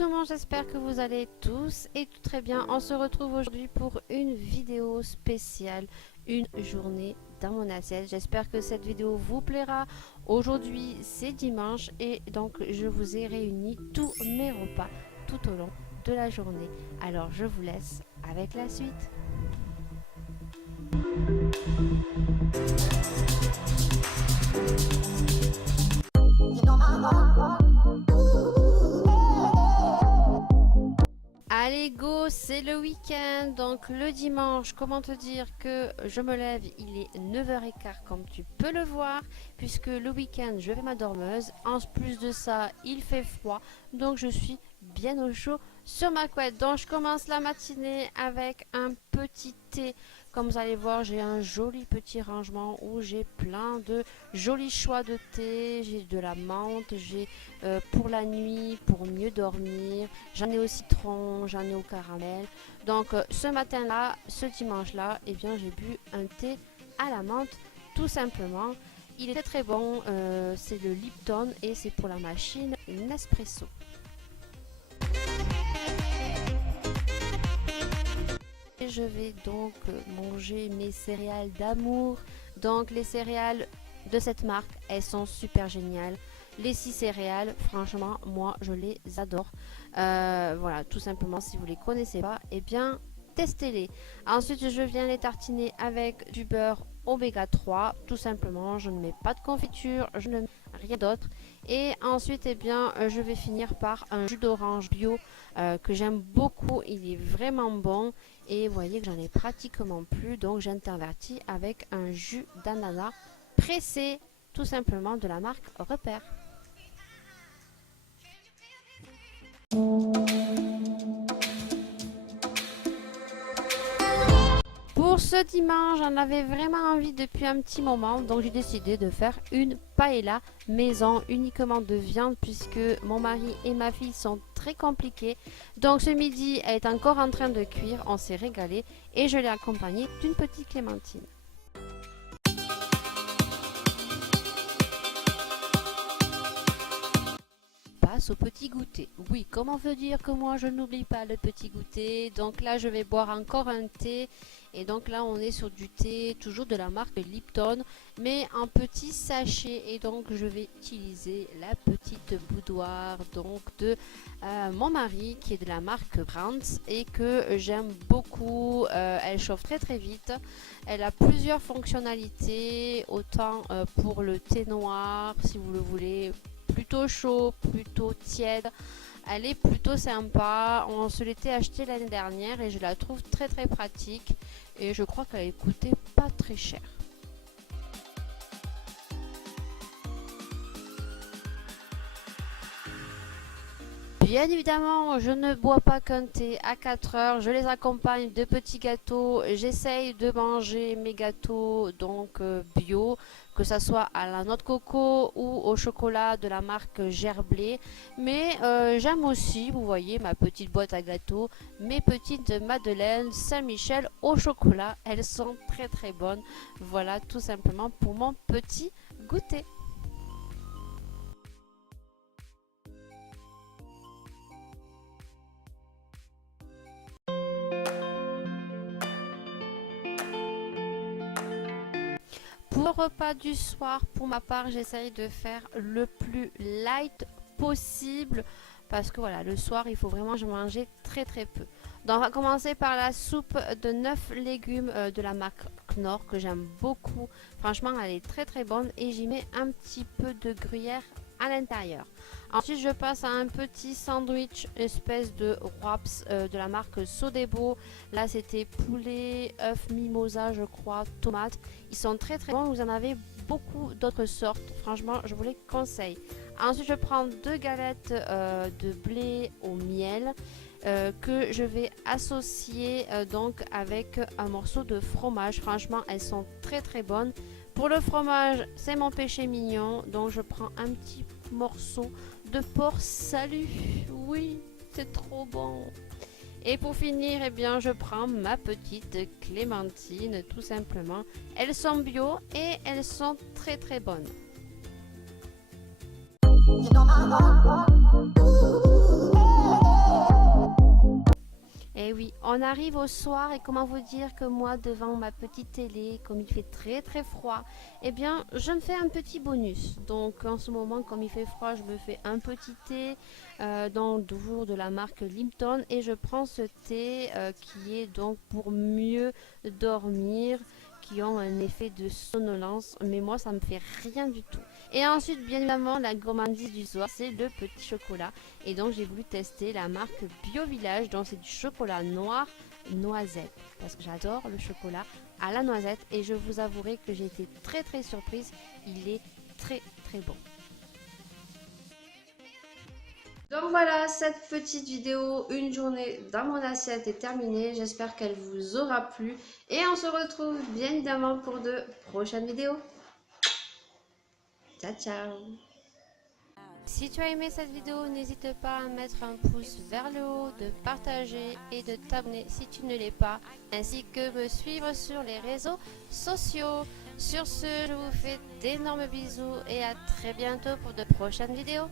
tout le monde, j'espère que vous allez tous et tout très bien. On se retrouve aujourd'hui pour une vidéo spéciale, une journée dans mon assiette. J'espère que cette vidéo vous plaira. Aujourd'hui c'est dimanche et donc je vous ai réuni tous mes repas tout au long de la journée. Alors je vous laisse avec la suite. Allez go, c'est le week-end, donc le dimanche, comment te dire que je me lève, il est 9h15 comme tu peux le voir, puisque le week-end je fais ma dormeuse, en plus de ça il fait froid, donc je suis bien au chaud sur ma couette. Donc je commence la matinée avec un petit thé. Comme vous allez voir, j'ai un joli petit rangement où j'ai plein de jolis choix de thé. J'ai de la menthe, j'ai pour la nuit, pour mieux dormir. J'en ai au citron, j'en ai au caramel. Donc ce matin-là, ce dimanche-là, eh bien j'ai bu un thé à la menthe, tout simplement. Il était très bon, c'est le Lipton et c'est pour la machine Nespresso. Je vais donc manger mes céréales d'amour. Donc les céréales de cette marque, elles sont super géniales. Les 6 céréales, franchement, moi je les adore. Voilà, tout simplement, si vous les connaissez pas, eh bien testez-les. Ensuite, je viens les tartiner avec du beurre oméga 3. Tout simplement, je ne mets pas de confiture, je ne mets rien d'autre. Et ensuite, eh bien, je vais finir par un jus d'orange bio que j'aime beaucoup. Il est vraiment bon. Et vous voyez que j'en ai pratiquement plus. Donc, j'intervertis avec un jus d'ananas pressé, tout simplement de la marque Repère. Pour ce dimanche, j'en avais vraiment envie depuis un petit moment, donc j'ai décidé de faire une paella maison uniquement de viande puisque mon mari et ma fille sont très compliqués. Donc ce midi, elle est encore en train de cuire, on s'est régalé et je l'ai accompagnée d'une petite clémentine. Au petit goûter. Oui, comment veut dire que moi je n'oublie pas le petit goûter. Donc là je vais boire encore un thé et donc là on est sur du thé toujours de la marque Lipton mais en petit sachet et donc je vais utiliser la petite boudoir donc de mon mari qui est de la marque Brands et que j'aime beaucoup. Elle chauffe très très vite, elle a plusieurs fonctionnalités, autant pour le thé noir si vous le voulez plutôt chaud, plutôt tiède. Elle est plutôt sympa. On se l'était acheté l'année dernière et je la trouve très très pratique. Et je crois qu'elle coûtait pas très cher. Bien évidemment, je ne bois pas qu'un thé à 4 heures. Je les accompagne de petits gâteaux. J'essaye de manger mes gâteaux donc bio, que ce soit à la noix de coco ou au chocolat de la marque Gerblé. Mais j'aime aussi, vous voyez, ma petite boîte à gâteaux, mes petites madeleines Saint-Michel au chocolat. Elles sont très très bonnes. Voilà, tout simplement pour mon petit goûter. Pour le repas du soir, pour ma part, j'essaye de faire le plus light possible parce que voilà, le soir, il faut vraiment manger très très peu. Donc, on va commencer par la soupe de 9 légumes de la marque Knorr que j'aime beaucoup. Franchement, elle est très très bonne et j'y mets un petit peu de gruyère à l'intérieur. Ensuite, je passe à un petit sandwich espèce de wraps de la marque Sodebo. Là, c'était poulet, œuf, mimosa, je crois, tomate. Ils sont très très bons. Vous en avez beaucoup d'autres sortes. Franchement, je vous les conseille. Ensuite, je prends 2 galettes de blé au miel que je vais associer donc avec un morceau de fromage. Franchement, elles sont très très bonnes. Pour le fromage, c'est mon péché mignon. Donc, je prends un petit morceau de porc salu. Oui, c'est trop bon. Et pour finir, eh bien, je prends ma petite clémentine, tout simplement. Elles sont bio et elles sont très très bonnes. Et oui, on arrive au soir et comment vous dire que moi devant ma petite télé, comme il fait très très froid, eh bien je me fais un petit bonus. Donc en ce moment comme il fait froid, je me fais un petit thé toujours de la marque Lipton et je prends ce thé qui est donc pour mieux dormir, qui ont un effet de somnolence, mais moi ça me fait rien du tout. Et ensuite bien évidemment la gourmandise du soir c'est le petit chocolat. Et donc j'ai voulu tester la marque Bio Village, donc c'est du chocolat noir noisette, parce que j'adore le chocolat à la noisette et je vous avouerai que j'ai été très très surprise, il est très très bon. Donc voilà, cette petite vidéo, une journée dans mon assiette est terminée, j'espère qu'elle vous aura plu et on se retrouve bien évidemment pour de prochaines vidéos. Ciao ciao. Si tu as aimé cette vidéo, n'hésite pas à mettre un pouce vers le haut, de partager et de t'abonner si tu ne l'es pas, ainsi que me suivre sur les réseaux sociaux. Sur ce, je vous fais d'énormes bisous et à très bientôt pour de prochaines vidéos.